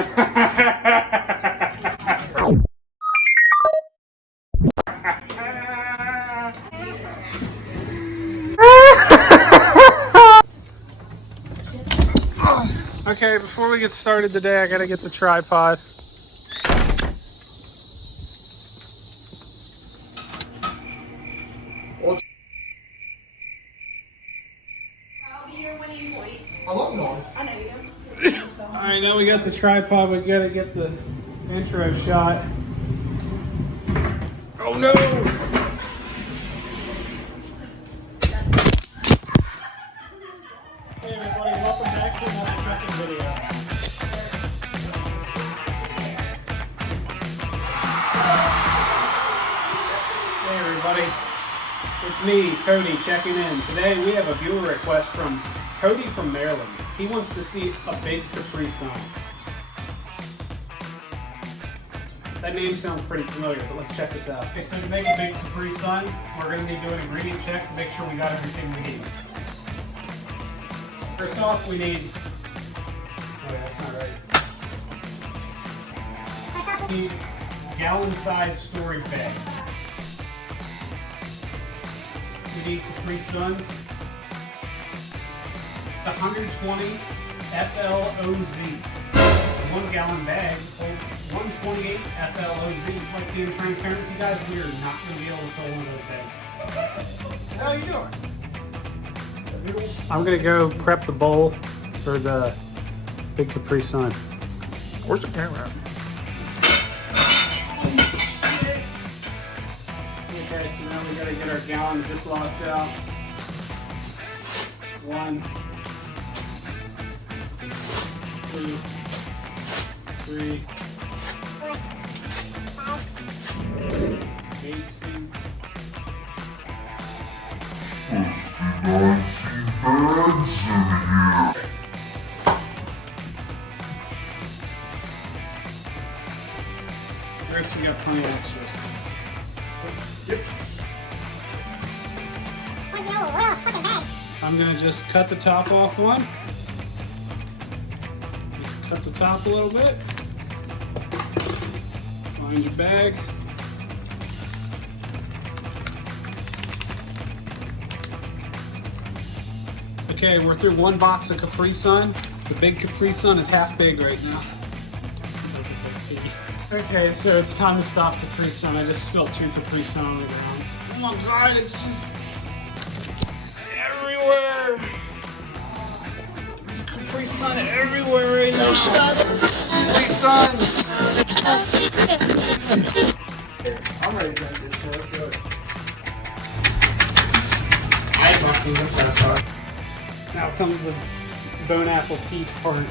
Okay, before we get started today, I gotta get the tripod. I'll be your winning point. I love dogs. I know you. Alright, now we got the tripod, we gotta get the intro shot. Oh no! Hey everybody, welcome back to another trucking video. Hey everybody, it's me, Cody, checking in. Today we have a viewer request from Cody from Maryland. He wants to see a big Capri Sun. That name sounds pretty familiar, but let's check this out. Okay, so to make a big Capri Sun, we're going to be doing an ingredient check to make sure we got everything we need. First off, we need... Oh yeah, that's not right. We need gallon-sized storage bags. We need Capri Suns. 120 FLOZ. 1 gallon bag holds 128 FLOZ. Like being transparent with you guys, we are not going to be able to fill one of those bags. How you doing? I'm going to go prep the bowl for the big Capri Sun. Where's the camera? Okay, so now we got to get our gallon Ziplocs out. 1, 2, 3, 18. Rips, we got plenty of extras. Yep. I'm gonna just cut the top off one. Just cut the top a little bit. Find your bag. Okay, we're through 1 box of Capri Sun. The big Capri Sun is half big right now. Okay, so it's time to stop Capri Sun. I just spilled 2 Capri Sun on the ground. Oh my god, it's everywhere! There's Capri Sun everywhere right now! Capri Suns! I'm ready to drink this, so let's go. Now comes the bone apple teeth part.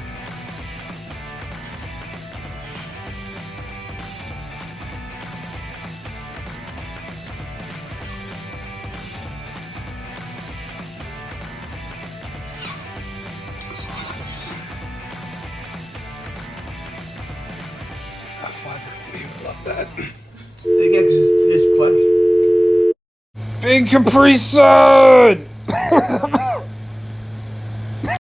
Love that. They get this plenty. Big Capri Sun!